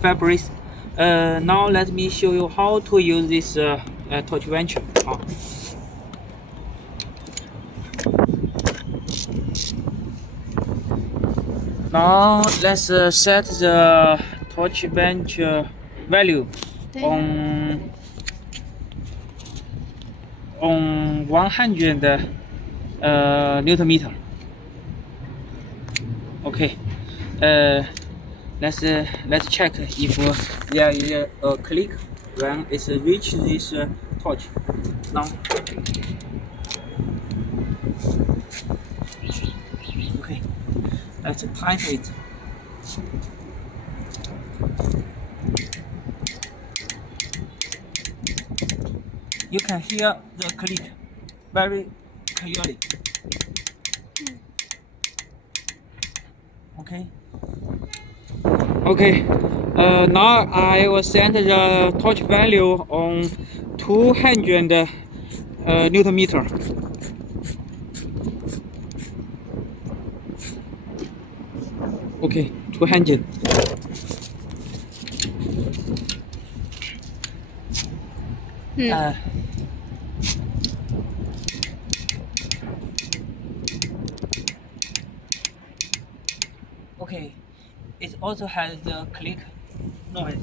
fabrics. Now let me show you how to use this torch wrench. Now let's set the torch wrench value on 100 Newton meter. Okay. Let's check if there is a click when it reaches this torch. Now, okay, let's tighten it. You can hear the click very clearly. Okay. Okay. Now I will set the torch value on 200 Newton meter. Okay, 200. Okay, it also has the click noise.